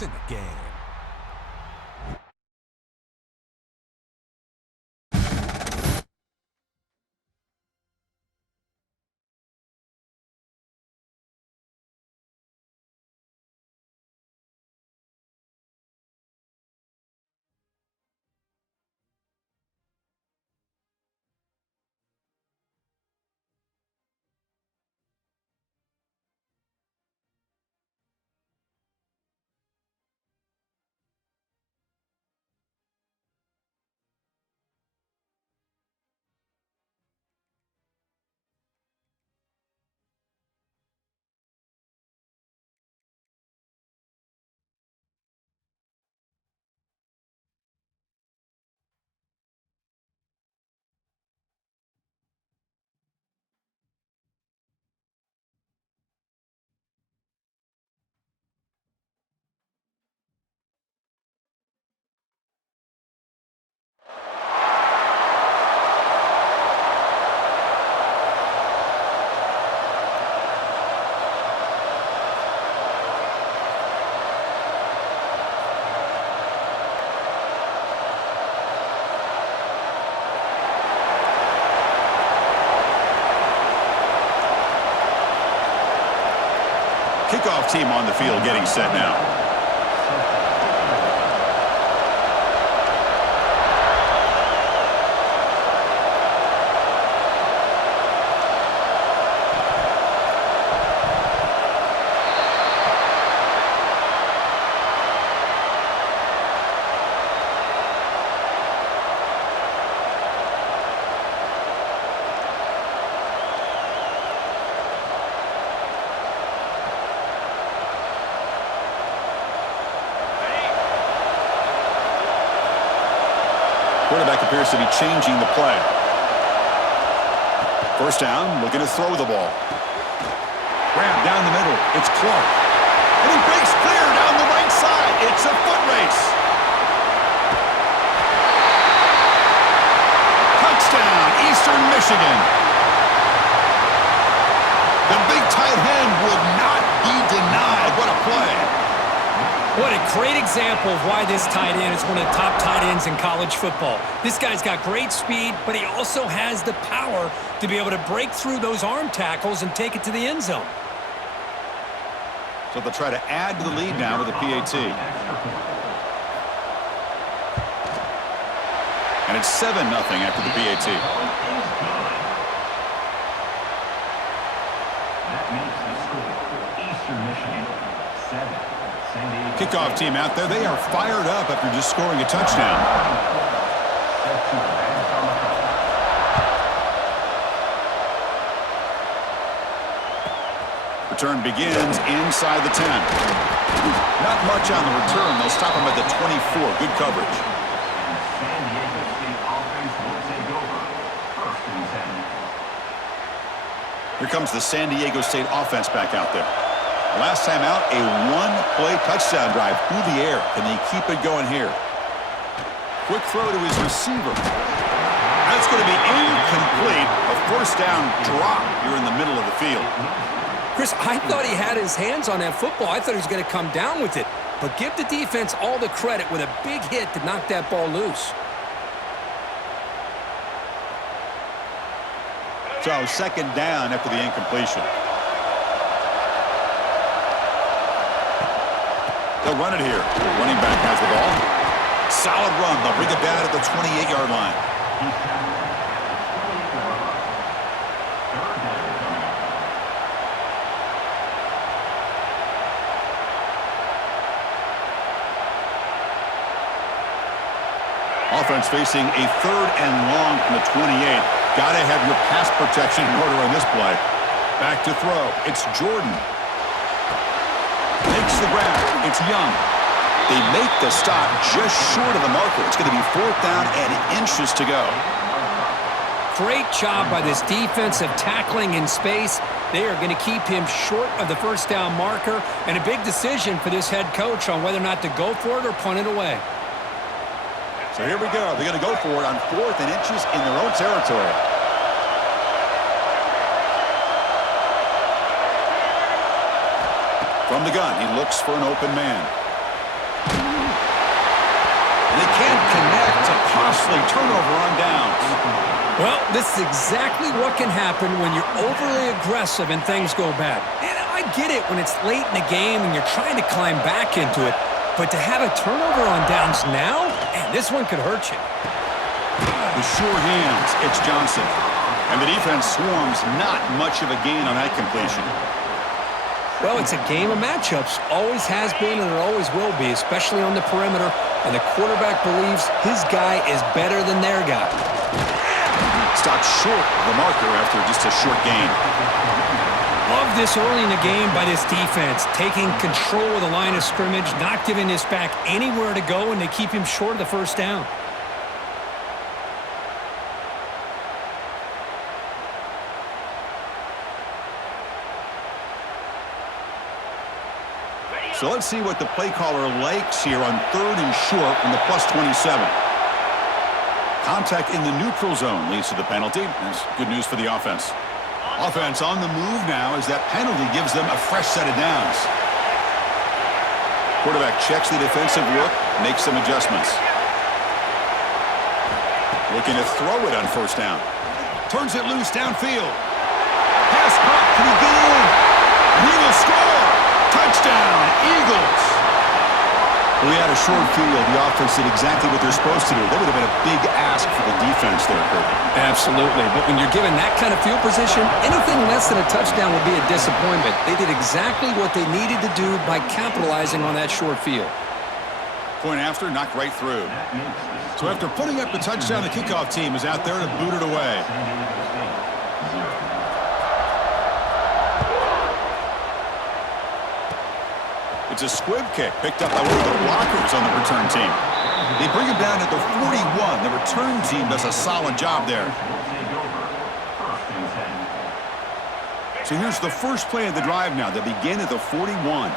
points in the game. Kickoff team on the field getting set now. Quarterback appears to be changing the play. First down, looking to throw the ball. Grab down the middle. It's Clark. And he breaks clear down the right side. It's a foot race. Touchdown, Eastern Michigan. The big tight end would not be denied. What a play. What a great example of why this tight end is one of the top tight ends in college football. This guy's got great speed, but he also has the power to be able to break through those arm tackles and take it to the end zone. So they'll try to add to the lead now with a PAT. And it's 7-0 after the PAT. That makes the score Eastern Michigan 7. Kickoff team out there. They are fired up after just scoring a touchdown. Return begins inside the 10. Not much on the return. They'll stop him at the 24. Good coverage. Here comes the San Diego State offense back out there. Last time out, a one-play touchdown drive through the air. Can they keep it going here? Quick throw to his receiver. That's going to be incomplete. A first down drop here in the middle of the field. Chris, I thought he had his hands on that football. I thought he was going to come down with it. But give the defense all the credit with a big hit to knock that ball loose. So second down after the incompletion. They'll run it here. The running back has the ball. Solid run. They'll bring it down at the 28-yard line. Offense facing a 3rd and long from the 28. Got to have your pass protection in order on this play. Back to throw. It's Jordan. Makes the grab. It's Young. They make the stop just short of the marker. It's going to be 4th down and inches to go. Great job by this defensive tackling in space. They are going to keep him short of the first down marker, and a big decision for this head coach on whether or not to go for it or punt it away. So here we go. They're going to go for it on 4th and inches in their own territory. From the gun, he looks for an open man. They can't connect. A costly turnover on downs. Well, this is exactly what can happen when you're overly aggressive and things go bad. And I get it when it's late in the game and you're trying to climb back into it, but to have a turnover on downs now, man, this one could hurt you. With sure hands, it's Johnson. And the defense swarms, not much of a gain on that completion. Well, it's a game of matchups. Always has been and it always will be, especially on the perimeter. And the quarterback believes his guy is better than their guy. Stopped short of the marker after just a short gain. Love this early in the game by this defense, taking control of the line of scrimmage, not giving this back anywhere to go, and they keep him short of the first down. So let's see what the play caller likes here on 3rd and short from the +27. Contact in the neutral zone leads to the penalty. That's good news for the offense. Offense on the move now as that penalty gives them a fresh set of downs. Quarterback checks the defensive look, makes some adjustments. Looking to throw it on 1st down. Turns it loose downfield. Pass caught. Can he get in? And he will score. Touchdown, Eagles. We had a short field. The offense did exactly what they're supposed to do. That would have been a big ask for the defense there, Kurt. Absolutely. But when you're given that kind of field position, anything less than a touchdown would be a disappointment. They did exactly what they needed to do by capitalizing on that short field. Point after, knocked right through. So after putting up the touchdown, the kickoff team is out there to boot it away. It's a squib kick picked up by one of the blockers on the return team. They bring him down at the 41. The return team does a solid job there. So here's the first play of the drive now. They begin at the 41.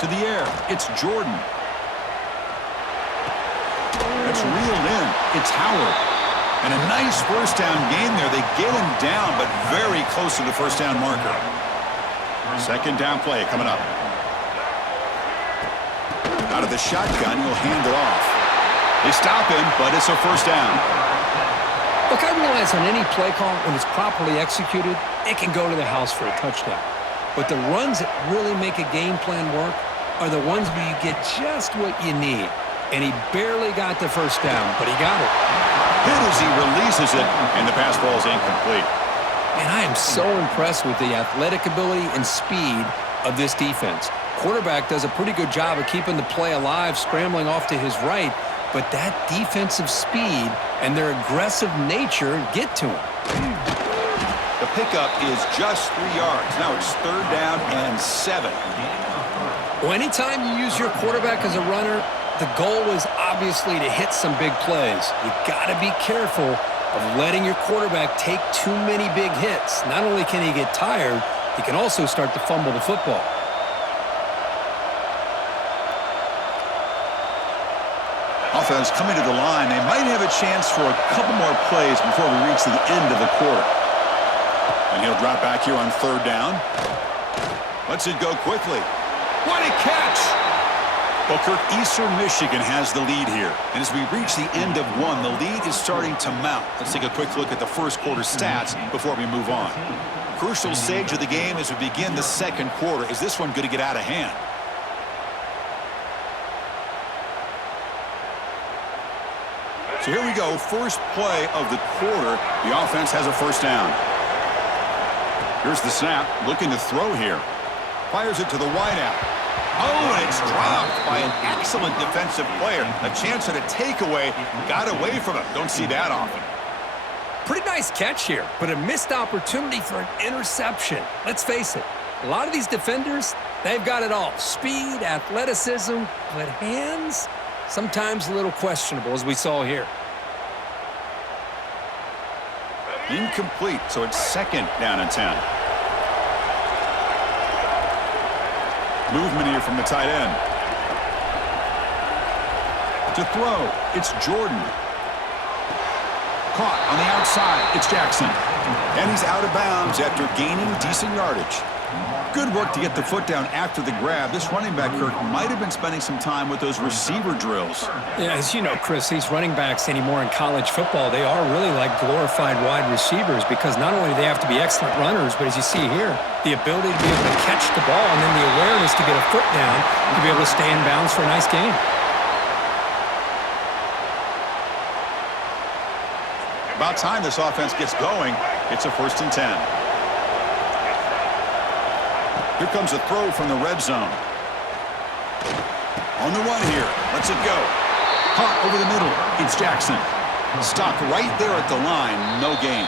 To the air, it's Jordan. It's reeled in. It's Howard. And a nice first down gain there. They get him down, but very close to the first down marker. Second down play coming up. Out of the shotgun, he'll hand it off. They stop him, but it's a first down. Look, I realize on any play call, when it's properly executed, it can go to the house for a touchdown. But the runs that really make a game plan work are the ones where you get just what you need. And he barely got the first down, but he got it. Hit as he releases it, and the pass ball is incomplete. And I am so impressed with the athletic ability and speed of this defense. Quarterback does a pretty good job of keeping the play alive, scrambling off to his right, but that defensive speed and their aggressive nature get to him. The pickup is just 3 yards. Now it's 3rd down and 7. Well, anytime you use your quarterback as a runner, the goal is obviously to hit some big plays. You got to be careful of letting your quarterback take too many big hits. Not only can he get tired, he can also start to fumble the football. Offense coming to the line. They might have a chance for a couple more plays before we reach the end of the quarter. And he'll drop back here on 3rd down. Lets it go quickly. What a catch! Booker, Eastern Michigan has the lead here. And as we reach the end of one, the lead is starting to mount. Let's take a quick look at the first quarter stats before we move on. Crucial stage of the game as we begin the second quarter. Is this one going to get out of hand? So here we go. First play of the quarter. The offense has a first down. Here's the snap. Looking to throw here. Fires it to the wideout. Oh, and it's dropped by an excellent defensive player. A chance at a takeaway. Got away from him. Don't see that often. Pretty nice catch here, but a missed opportunity for an interception. Let's face it, a lot of these defenders, they've got it all. Speed, athleticism, but hands, sometimes a little questionable, as we saw here. Incomplete, so it's 2nd down and 10. Movement here from the tight end. To throw, it's Jordan. Caught on the outside, it's Jackson. And he's out of bounds after gaining decent yardage. Good work to get the foot down after the grab. This running back, Kirk, might have been spending some time with those receiver drills. Yeah, as you know, Chris, these running backs anymore in college football, they are really like glorified wide receivers because not only do they have to be excellent runners, but as you see here, the ability to be able to catch the ball and then the awareness to get a foot down to be able to stay in bounds for a nice gain. About time this offense gets going. It's a 1st and 10. Here comes a throw from the red zone. On the run here. Lets it go. Caught over the middle. It's Jackson. Stopped right there at the line. No gain.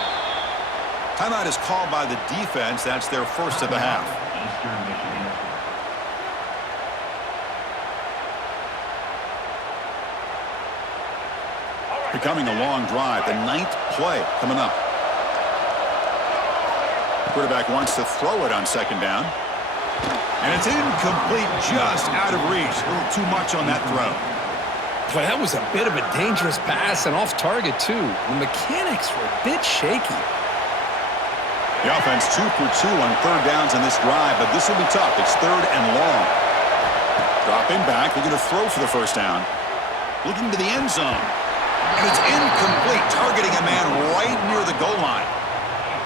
Timeout is called by the defense. That's their first of the half. Eastern Michigan. Becoming a long drive. The 9th play coming up. Quarterback wants to throw it on 2nd down. And it's incomplete, just out of reach. A little too much on that throw. Boy, that was a bit of a dangerous pass and off target, too. The mechanics were a bit shaky. The offense 2 for 2 on 3rd downs in this drive, but this will be tough. It's 3rd and long. Dropping back, they're going to throw for the 1st down. Looking to the end zone. And it's incomplete, targeting a man right near the goal line.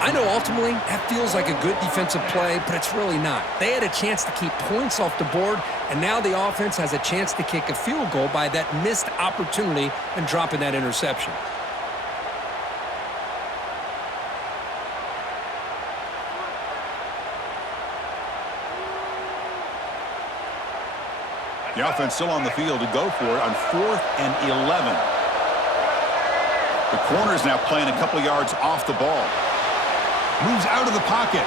I know ultimately that feels like a good defensive play, but it's really not. They had a chance to keep points off the board, and now the offense has a chance to kick a field goal by that missed opportunity and dropping that interception. The offense still on the field to go for it on 4th and 11. The corner's now playing a couple yards off the ball. Moves out of the pocket.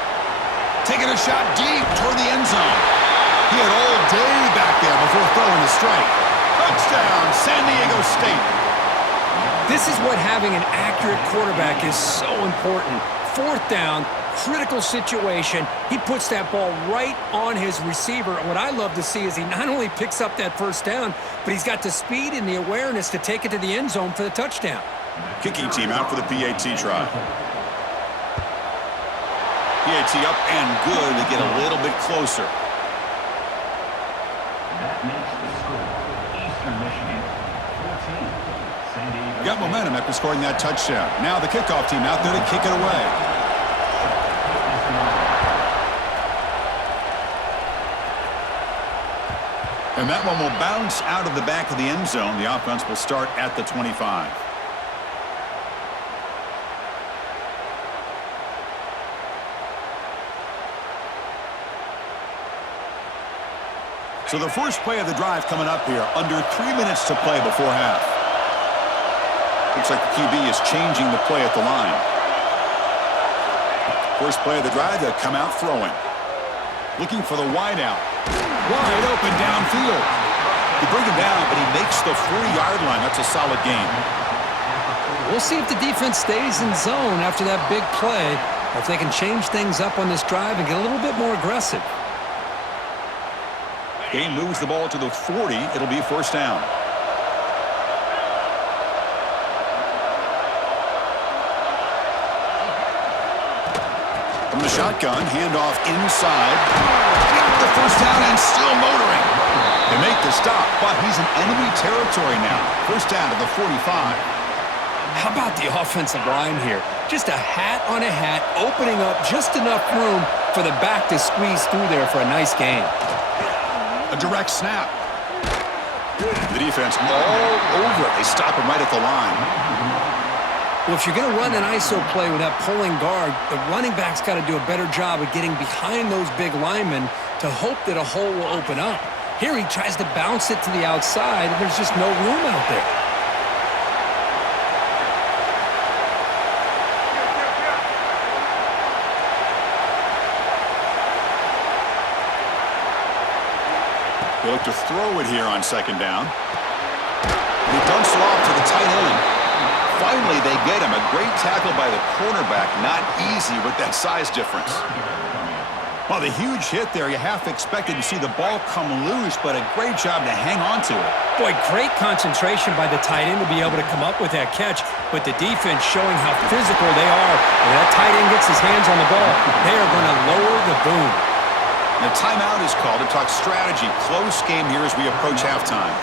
Taking a shot deep toward the end zone. He had all day back there before throwing the strike. Touchdown, San Diego State. This is what having an accurate quarterback is so important. 4th down, critical situation. He puts that ball right on his receiver. And what I love to see is he not only picks up that 1st down, but he's got the speed and the awareness to take it to the end zone for the touchdown. Kicking team out for the PAT try. PAT up and good to get a little bit closer. That makes the score Eastern Michigan 14. San Diego. Got momentum after scoring that touchdown. Now the kickoff team out there to kick it away. And that one will bounce out of the back of the end zone. The offense will start at the 25. So the first play of the drive coming up here, under 3 minutes to play before half. Looks like the QB is changing the play at the line. First play of the drive, they'll come out throwing. Looking for the wide out. Wide open downfield. They bring him down, but he makes the 40-yard line. That's a solid gain. We'll see if the defense stays in zone after that big play, or if they can change things up on this drive and get a little bit more aggressive. Game moves the ball to the 40. It'll be 1st down. From the shotgun, handoff inside. Got the 1st down and still motoring. They make the stop, but he's in enemy territory now. 1st down to the 45. How about the offensive line here? Just a hat on a hat, opening up just enough room for the back to squeeze through there for a nice gain. A direct snap. The defense all over it. They stop him right at the line. Well, if you're going to run an ISO play with that pulling guard, the running back's got to do a better job of getting behind those big linemen to hope that a hole will open up. Here he tries to bounce it to the outside, and there's just no room out there. They look to throw it here on 2nd down. And he dumps it off to the tight end. Finally, they get him. A great tackle by the cornerback. Not easy with that size difference. Well, the huge hit there, you half expected to see the ball come loose, but a great job to hang on to it. Boy, great concentration by the tight end to be able to come up with that catch, but the defense showing how physical they are. When that tight end gets his hands on the ball, they are going to lower the boom. And a timeout is called to talk strategy. Close game here as we approach halftime.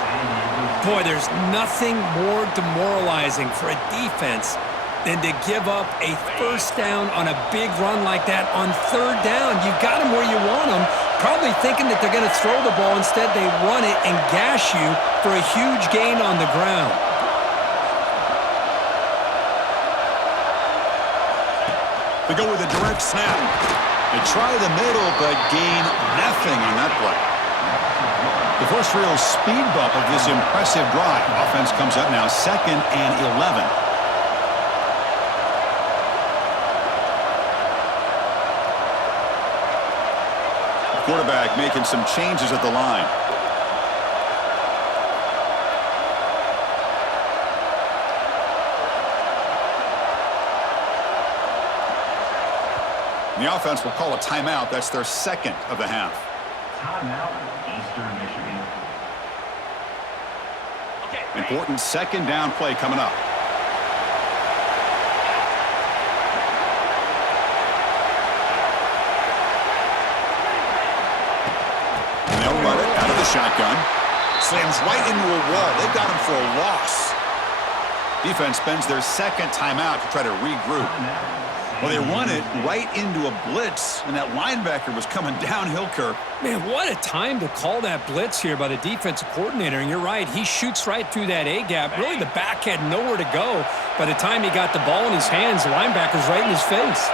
Boy, there's nothing more demoralizing for a defense than to give up a first down on a big run like that on third down. You've got them where you want them, probably thinking that they're going to throw the ball. Instead, they run it and gash you for a huge gain on the ground. They go with a direct snap. They try the middle, but gain nothing on that play. The first real speed bump of this impressive drive. Offense comes up now 2nd and 11. The quarterback making some changes at the line. The offense will call a timeout. That's their 2nd of the half. Timeout, Eastern Michigan. Important 2nd down play coming up. And they'll run it out of the shotgun. Slams right into a wall. They've got him for a loss. Defense spends their 2nd timeout to try to regroup. Well, they run it right into a blitz, and that linebacker was coming downhill, Kirk. Man, what a time to call that blitz here by the defensive coordinator. And you're right, he shoots right through that A-gap. Really, the back had nowhere to go. By the time he got the ball in his hands, the linebacker's right in his face.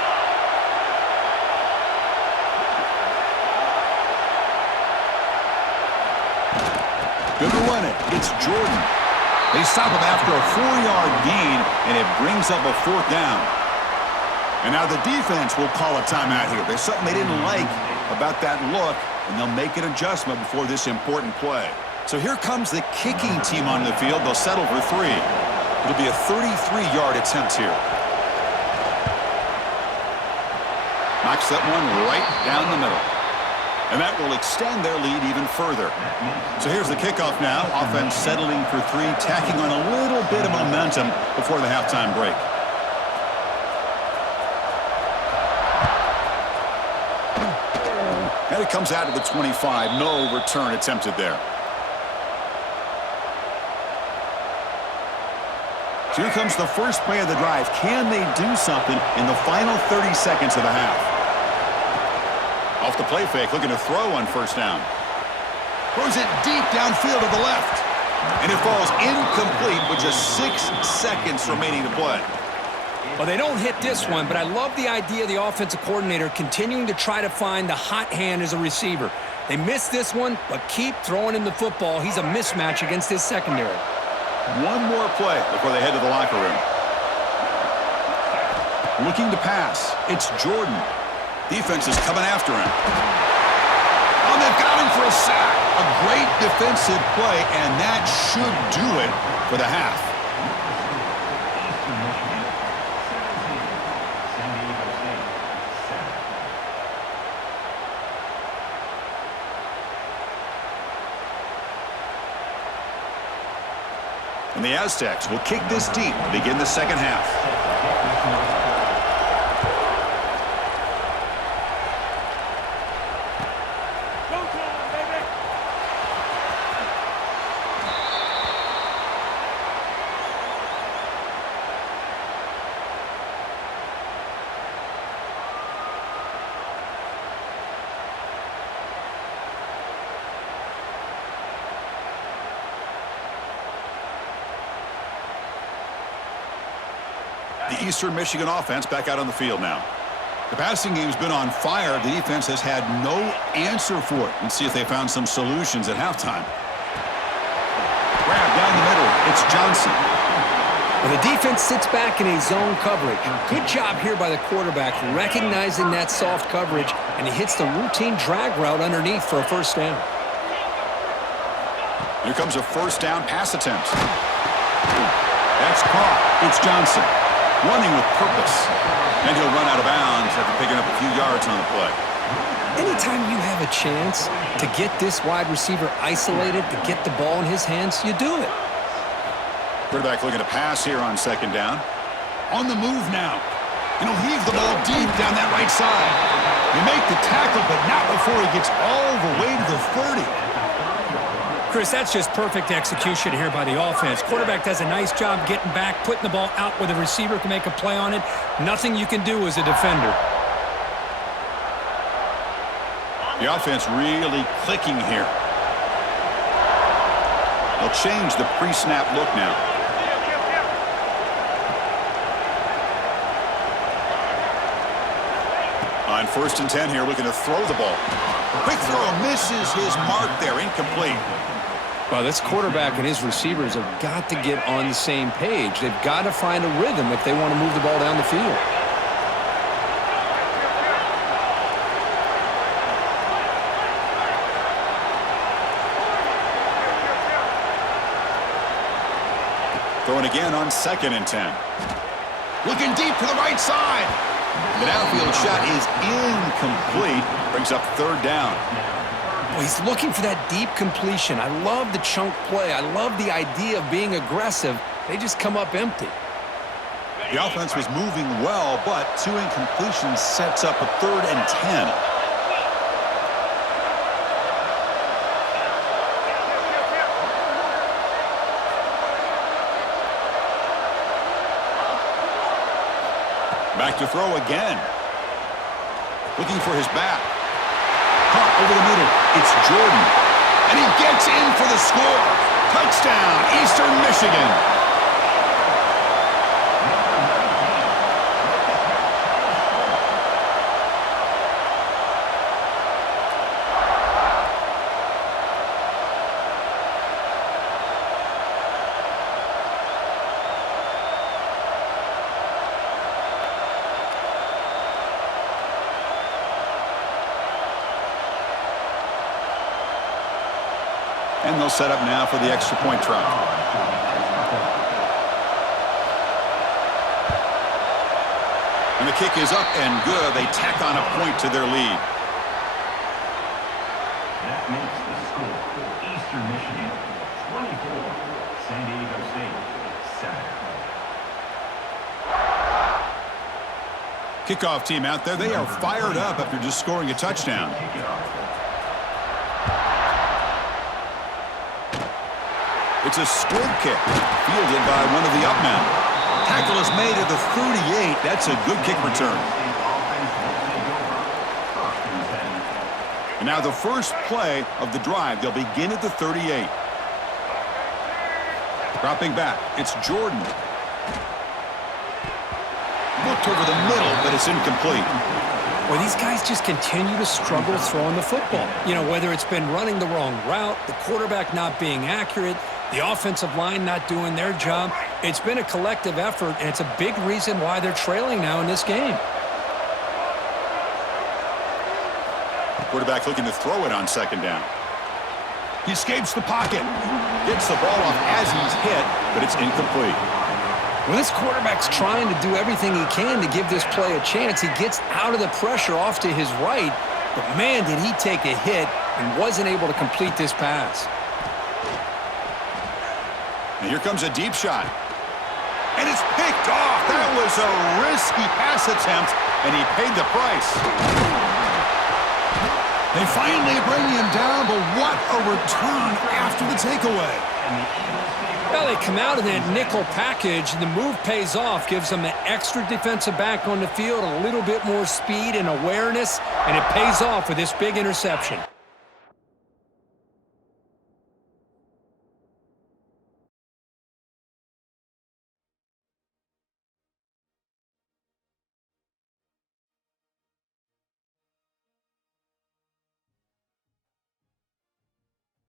Gonna run it. It's Jordan. They stop him after a 4-yard gain, and it brings up a 4th down. And now the defense will call a timeout here. There's something they didn't like about that look, and they'll make an adjustment before this important play. So here comes the kicking team on the field. They'll settle for 3. It'll be a 33-yard attempt here. Knocks that one right down the middle. And that will extend their lead even further. So here's the kickoff now. Offense settling for 3, tacking on a little bit of momentum before the halftime break. And it comes out of the 25. No return attempted there. So here comes the first play of the drive. Can they do something in the final 30 seconds of the half? Off the play fake, looking to throw on 1st down. Throws it deep downfield to the left. And it falls incomplete with just 6 seconds remaining to play. Well, they don't hit this one, but I love the idea of the offensive coordinator continuing to try to find the hot hand as a receiver. They missed this one, but keep throwing him the football. He's a mismatch against his secondary. One more play before they head to the locker room. Looking to pass. It's Jordan. Defense is coming after him. Oh, they've got him for a sack. A great defensive play, and that should do it for the half. And the Aztecs will kick this deep to begin the 2nd half. The Eastern Michigan offense back out on the field now. The passing game's been on fire. The defense has had no answer for it. Let's see if they found some solutions at halftime. Grab down the middle. It's Johnson. Well, the defense sits back in a zone coverage. Good job here by the quarterback recognizing that soft coverage, and he hits the routine drag route underneath for a 1st down. Here comes a 1st down pass attempt. That's caught. It's Johnson. Running with purpose. And he'll run out of bounds after picking up a few yards on the play. Anytime you have a chance to get this wide receiver isolated, to get the ball in his hands, you do it. Quarterback looking to pass here on 2nd down. On the move now. And he'll heave the ball deep down that right side. You make the tackle, but not before he gets all the way to the 30. Chris, that's just perfect execution here by the offense. Quarterback does a nice job getting back, putting the ball out where the receiver can make a play on it. Nothing you can do as a defender. The offense really clicking here. They'll change the pre-snap look now. On 1st and 10 here, looking to throw the ball. Quick throw, misses his mark there, incomplete. Well, this quarterback and his receivers have got to get on the same page. They've got to find a rhythm if they want to move the ball down the field. Throwing again on 2nd and 10. Looking deep to the right side. The downfield shot is incomplete. Brings up 3rd down. Well, he's looking for that deep completion. I love the chunk play. I love the idea of being aggressive. They just come up empty. The offense was moving well, but 2 incompletions sets up a 3rd and 10. Back to throw again. Looking for his back. Caught over the middle. It's Jordan. And he gets in for the score. Touchdown, Eastern Michigan. And they'll set up now for the extra point try. And the kick is up and good. They tack on a point to their lead. That makes the score Eastern Michigan 24, San Diego State 7. Kickoff team out there. They are fired up after just scoring a touchdown. It's a squib kick, fielded by one of the up men. Tackle is made at the 38. That's a good kick return. And now the first play of the drive. They'll begin at the 38. Dropping back, it's Jordan. Looked over the middle, but it's incomplete. Well, these guys just continue to struggle throwing the football. You know, whether it's been running the wrong route, the quarterback not being accurate, the offensive line not doing their job. It's been a collective effort, and it's a big reason why they're trailing now in this game. Quarterback looking to throw it on 2nd down. He escapes the pocket. Gets the ball off as he's hit, but it's incomplete. Well, this quarterback's trying to do everything he can to give this play a chance. He gets out of the pressure off to his right, but man, did he take a hit and wasn't able to complete this pass. And here comes a deep shot. And it's picked off. That was a risky pass attempt, and he paid the price. They finally bring him down, but what a return after the takeaway. Well, they come out in that nickel package, and the move pays off, gives them an extra defensive back on the field, a little bit more speed and awareness, and it pays off with this big interception.